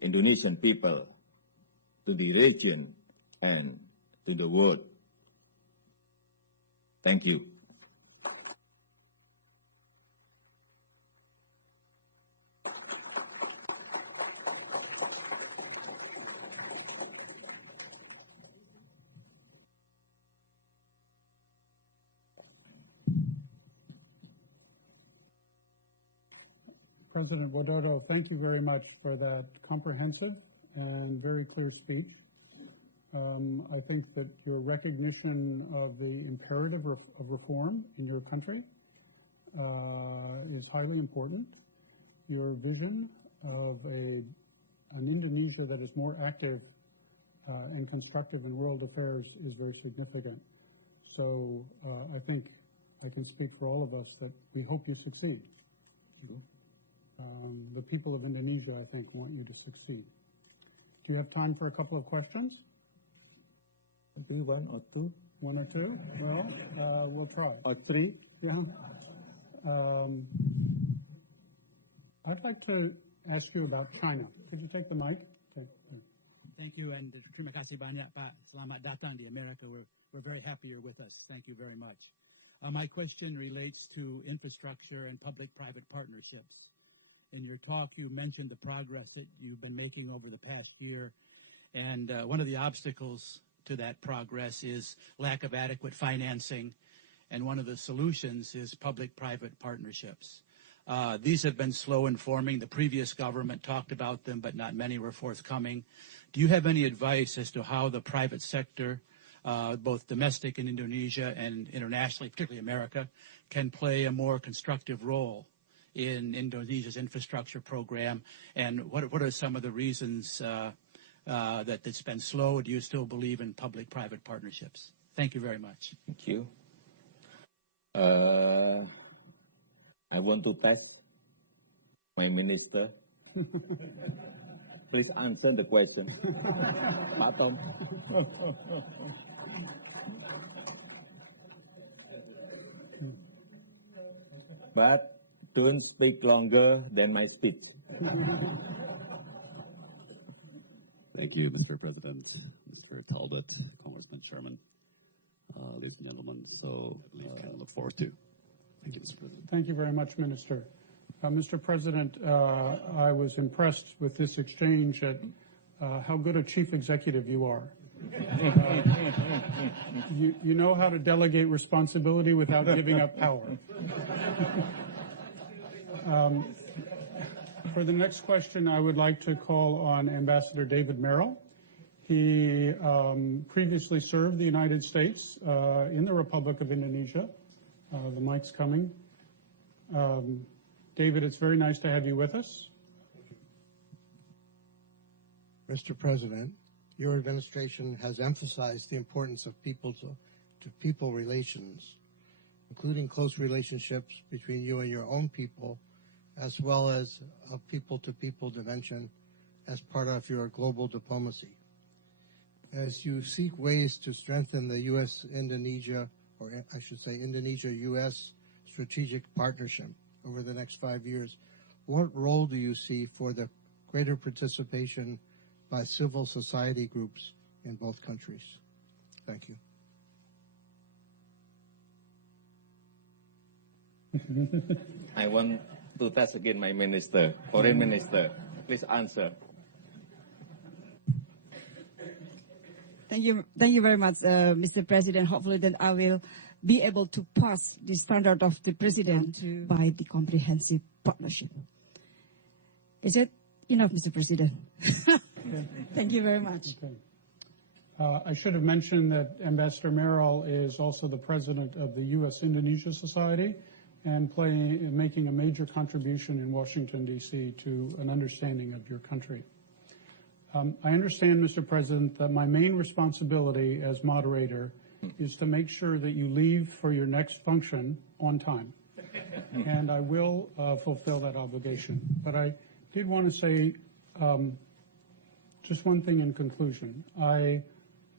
Indonesian people, to the region, and to the world. Thank you. President Widodo, thank you very much for that comprehensive and very clear speech. I think that your recognition of the imperative of reform in your country is highly important. Your vision of an Indonesia that is more active and constructive in world affairs is very significant. So I think I can speak for all of us that we hope you succeed. The people of Indonesia, I think, want you to succeed. Do you have time for a couple of questions? Maybe one or two. One or two? Well, we'll try. Or three? Yeah. I'd like to ask you about China. Could you take the mic? Okay. Thank you, and terima kasih banyak, Pak. Selamat datang di America. We're very happy you're with us. Thank you very much. My question relates to infrastructure and public-private partnerships. In your talk, you mentioned the progress that you've been making over the past year, and one of the obstacles to that progress is lack of adequate financing, and one of the solutions is public-private partnerships. These have been slow in forming. The previous government talked about them, but not many were forthcoming. Do you have any advice as to how the private sector, both domestic in Indonesia and internationally, particularly America, can play a more constructive role in Indonesia's infrastructure program? And what are some of the reasons that it's been slow? Do you still believe in public-private partnerships? Thank you very much. Thank you. I want to test my minister. Please answer the question. Pak Tom. But don't speak longer than my speech. Thank you, Mr. President, Mr. Talbot, Congressman Sherman, ladies and gentlemen. So I believe I look forward to. Thank you, Mr. President. Thank you very much, Minister. Mr. President, I was impressed with this exchange at how good a chief executive you are. You know how to delegate responsibility without giving up power. For the next question, I would like to call on Ambassador David Merrill. He previously served the United States in the Republic of Indonesia. The mic's coming. David, it's very nice to have you with us. Mr. President, your administration has emphasized the importance of people-to-people relations, including close relationships between you and your own people, as well as a people-to-people dimension as part of your global diplomacy. As you seek ways to strengthen the U.S.-Indonesia, or I should say Indonesia-U.S. strategic partnership over the next 5 years, what role do you see for the greater participation by civil society groups in both countries? Thank you. I want to test again my minister, foreign minister. Please answer. Thank you very much, Mr. President. Hopefully that I will be able to pass the standard of the President by the comprehensive partnership. Is it enough, Mr. President? Thank you very much. Okay. I should have mentioned that Ambassador Merrill is also the president of the U.S.-Indonesia Society and making a major contribution in Washington, D.C. to an understanding of your country. I understand, Mr. President, that my main responsibility as moderator is to make sure that you leave for your next function on time. And I will fulfill that obligation. But I did want to say just one thing in conclusion. I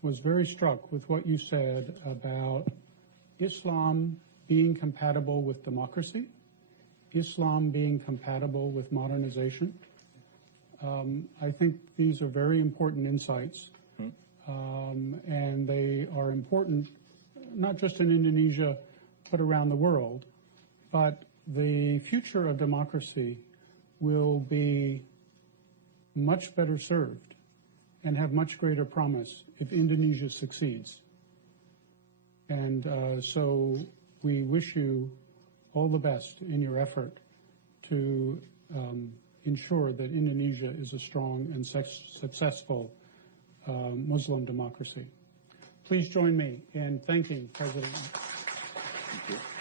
was very struck with what you said about Islam being compatible with democracy, Islam being compatible with modernization. I think these are very important insights, and they are important not just in Indonesia, but around the world. But the future of democracy will be much better served and have much greater promise if Indonesia succeeds. And so we wish you all the best in your effort to ensure that Indonesia is a strong and successful Muslim democracy. Please join me in thanking President. Thank you.